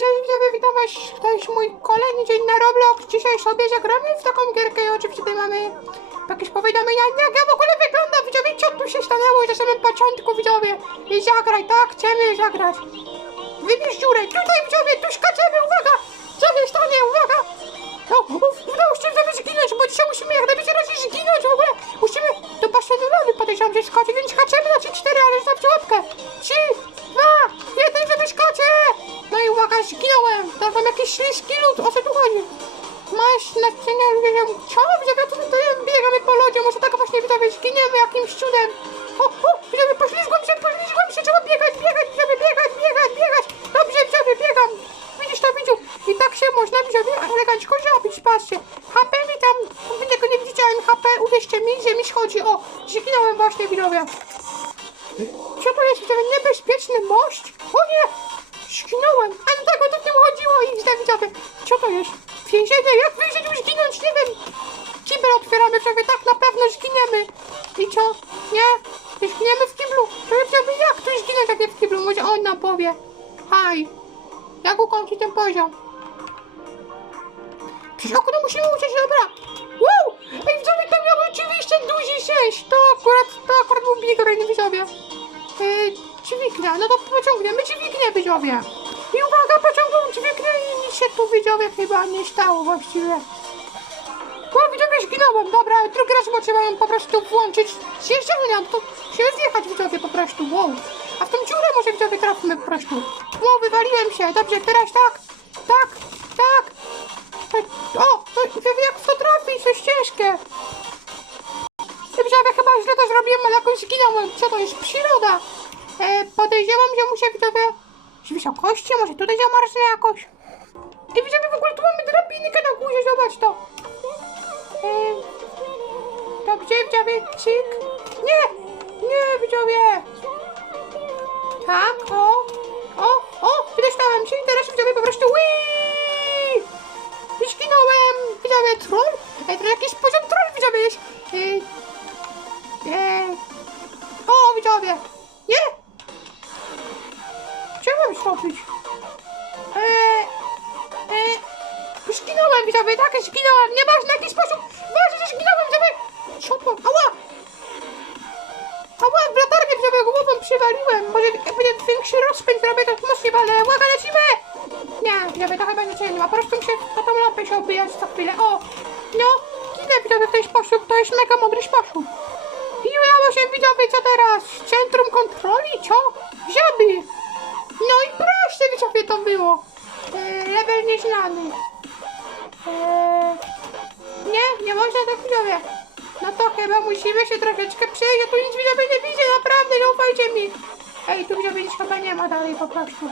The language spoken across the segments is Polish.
Cześć widzowie, witam was, to jest mój kolejny dzień na Roblox. Dzisiaj sobie zagramy w taką gierkę i oczywiście tutaj mamy jakieś powiadomienia, jak ja w ogóle wygląda, widzowie, co tu się stanęło na samym początku, widzowie. I zagraj, tak? Chcemy zagrać. Wybierz dziurę, tutaj widzowie, tu skaczemy, uwaga! Co się stanie, uwaga! No, udało się widzowie zginąć, bo dzisiaj musimy jak najbardziej raczej zginąć w ogóle. Musimy do basenu lody podejrzewam, że skoczyć, więc Uwaga, zginąłem! Tam mam jakieś śliski lód, o co tu chodzi? Masz naczynia? Widzowie, tu tutaj biegamy po lodzie, może tak właśnie widzowie zginiemy jakimś cudem. O, o, widzowie, poślizgłem się, poślizgłem się, trzeba biegać, biegać, biegać, biegać, biegać. Dobrze, widzowie, biegam. Widzisz to, widziu? I tak się można, widzowie, elegancko zrobić, patrzcie. HP mi tam, tego nie widzicie, ale HP, uwierzcie mi, że mi schodzi. O, zginąłem właśnie, widzowie. Co to jest, widzowie, niebezpieczny mość? Widzowie. Co to jest? Więzienie? Jak w więzieniu zginąć? Nie wiem. Kibel otwieramy widzowie, tak na pewno zginiemy. I co? Nie? Zginiemy w kiblu. To ja widzowie, jak tu zginąć, jak nie w kiblu? Może on nam powie. Haj. Jak ukończyć ten poziom? Przez okno musimy uciec, dobra. Wow! Ej, widzowie, to miał oczywiście duży sześć. To akurat, to akurat był bigren, widzowie. Yy, dźwignia, no to pociągniemy dźwignię, widzowie. I uwaga, pociągnął dźwignię i nic się tu, widzowie, chyba nie stało właściwie. O, widzowie, zginąłem, dobra, drugi raz trzeba ją po prostu włączyć. Zjeżdżalnia, to się zjechać, widzowie, po prostu, wow. A w tą dziurę może, widzowie, trafimy po prostu. Wow, wywaliłem się, dobrze, teraz tak, tak, tak. O, to, widzowie, jak w to trafić, to ścieżkę. Dobrze, ja chyba źle to zrobiłem, ale jakoś zginąłem. Co to jest? Przyroda. E, podejrzewam, że muszę widzowie z wysokości, może tutaj zamarznę jakoś. I widzowie, w ogóle tu mamy drabinkę na górze, zobacz to. E, dobrze, widzowie, cyk. Nie, nie, widzowie. Tak, o, Ja mam zrobić? Eee. Eee. Zginąłem, widzowie, tak, zginąłem. Nieważne, w jaki sposób. Ważne, że zginąłem, widzowie. To? Ała! Ała, w latarnię, widzowie, głową przywaliłem. Może będzie większy rozpęd, zrobię to mocniej, ale uwaga, lecimy! Nie, widzowie, to chyba nic nie ma. Po prostu się na tą lampę się obijać co chwilę. O! No, ginę, widzowie, w ten sposób. To jest mega mądry sposób. I udało się widzowie, co teraz? Centrum kontroli, co? Żaby! Widzowie, to było. E, level nieznany. E, nie, nie można tak widzowie. No to chyba musimy się troszeczkę przejść, ja tu nic widzowie nie widzę, naprawdę, nie ufajcie mi. Ej, tu widzowie nic chyba nie ma dalej po prostu.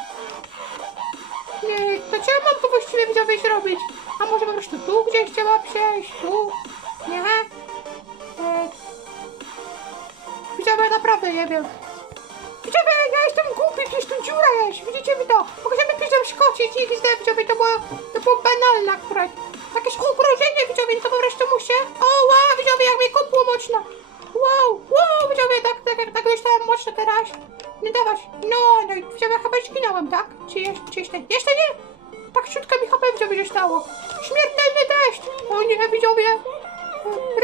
Nie, to co ja mam tu właściwie widzowie zrobić? A może po prostu tu gdzieś trzeba przejść? Tu? Nie? E, Widzowie, naprawdę nie wiem. Jest. Widzicie mi to? Możemy tam skoczyć i XD, widzowie, to było, to było banalne akurat. Jakieś ugrożenie, widzowie, to po prostu muszę. O, wow, widzowie, jak mnie kopło mocno. Wow, wow, widzowie, tak, tak, tak, tak dostałem mocno teraz. Nie dawać. No, no widzowie, chyba zginąłem, tak? Czy, jeszcze, czy jeszcze, jeszcze nie? Tak ciutko mi HP widzowie zostało. Śmiertelny deszcz. O nie, widzowie.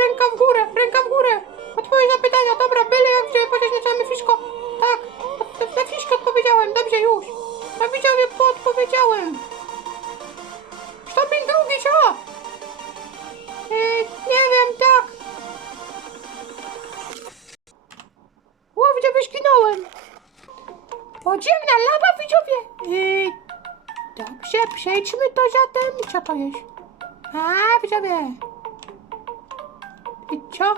Ręka w górę, ręka w górę. Odpowiedź na pytania, dobra, byle jak gdzie pozaznaczamy wszystko. Tak, dobrze już. A widzowie, podpowiedziałem. Stopień drugi, co? Yy, nie wiem, tak. O, widzowie, zginąłem. Podziemna lawa, widzowie. Yy, dobrze, przejdźmy to zatem. Co to jest? A, widzowie. I co?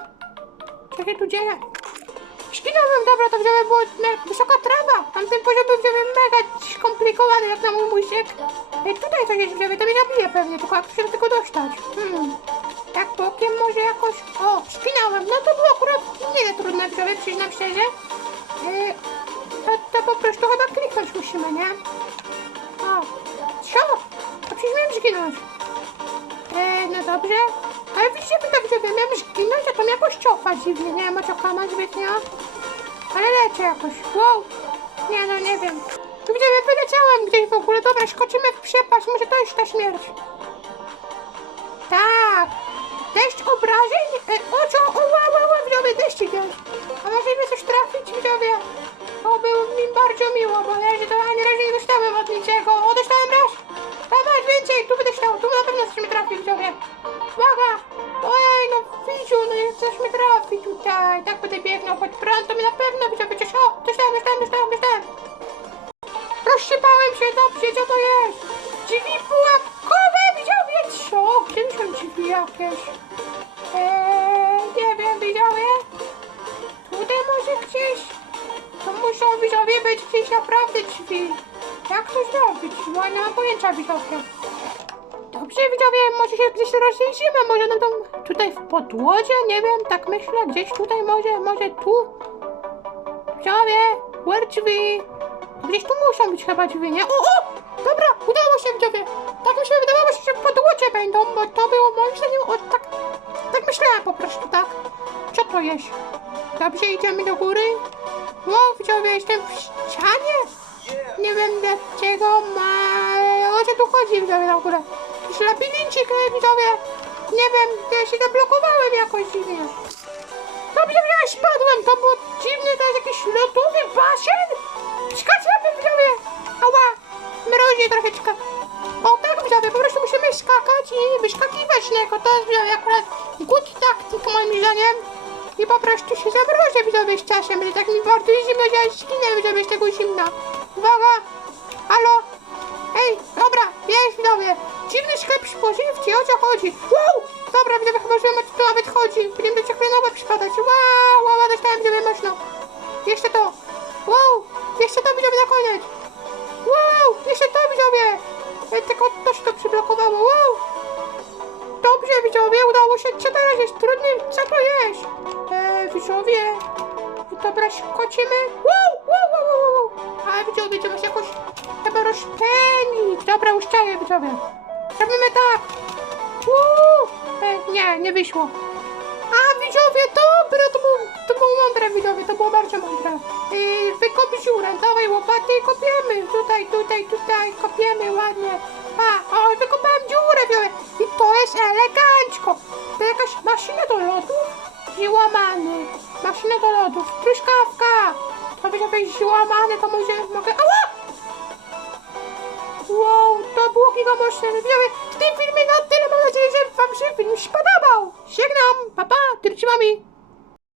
Co się tu dzieje? Zginąłem, dobra, to wziąłem, me- wysoka trawa. Tam ten poziom był mega skomplikowany, jak na mój musiek. Ej, tutaj coś jest wziąłem, to mnie zabije pewnie, tylko jak się do tego dostać? Hmm. Jak bokiem może jakoś... O, spinałem, no to było akurat nie trudne wziąłem, przyznam szczerze. Yy, to, to po prostu chyba kliknąć musimy, nie? O, co? To przecież miałem zginąć. E, no dobrze. Ale widzicie, by tak widzowie, miałem zginąć, a to mnie jakoś ciofa dziwnie, nie wiem o zbytnio. Ale lecę jakoś, wow. Nie no, nie wiem. Widzowie, wyleciałem gdzieś w ogóle. Dobra, skoczymy w przepaść, może to jest ta śmierć. Tak. Deszcz obrażeń? E, o co? O, ła, ła, ła, widzowie, deszcz idzie. A może mnie coś trafić, widzowie? O, było mi bardzo miło, bo na razie to ani nie dostałem od niczego. O, dostałem raz. Dawaj, więcej, tu będę stał, tu na pewno coś mi trafi, widzowie. Uwaga! Ojej, no Wiciu, no coś mi trafi tutaj. Tak będę biegnął pod prąd, to mi na pewno widzowie To muszą widzowie być gdzieś naprawdę drzwi. Jak to zrobić? Bo nie mam pojęcia, widzowie. Dobrze, widzowie, może się gdzieś rozejrzymy, może no tam tutaj w podłodzie, nie wiem, tak myślę, gdzieś tutaj może, może tu. Widzowie, where drzwi? Gdzieś tu muszą być chyba drzwi, nie? O, o! Dobra, udało się, widzowie. Tak mi się wydawało, że w podłodzie będą, bo to było moim zdaniem, o, tak, tak myślałem po prostu, tak. Co to jest? Dobrze, idziemy do góry. No, widzowie, jestem w ścianie. Nie wiem dlaczego ma... O co tu chodzi, widzowie, na górę? Jakiś labiryncik, widzowie. Nie wiem, ja się zablokowałem jakoś dziwnie. Dobrze, ja spadłem, to było dziwne, to jest jakiś lodowy po prostu się zamrożę, widzowie, z czasem, że tak mi bardzo zimno, że ja skinę, widzowie, z tego zimna. Uwaga! Halo? Ej, dobra, jest, widzowie. Dziwny sklep spożywczy, o co chodzi? Wow! Dobra, widzowie, chyba wiem, o co nawet chodzi. Będziemy do łeb przypadać. Wow, wow, dostałem, widzowie, mocno. Jeszcze to. Wow, jeszcze to, widzowie, na koniec. Wow, jeszcze to, widzowie. E, Tylko to się to przyblokowało. Wow. Dobrze, widzowie, udało się. Co teraz jest trudny? Co to jest? Widzowie. Dobra, skocimy. Wow, wow, wow, wow, wow. A widzowie, trzeba się jakoś chyba rozpędzić. Dobra, ustaję, widzowie. Robimy tak. Uuu. E, nie, nie wyszło. A widzowie, dobra, to było, to było mądre, widzowie, to było bardzo mądre. Yy, wykop dziurę, dawaj łopaty i kopiemy. Tutaj, tutaj, tutaj, kopiemy ładnie. A, o, wykopałem Maszyna do lodów. Truskawka. To widzowie złamane, to może, mogę... Ała! Wow, to było giga mocne. Widzowie, w tym filmie na tyle. Mam nadzieję, że wam się film spodobał. Żegnam, papa, trzymamy.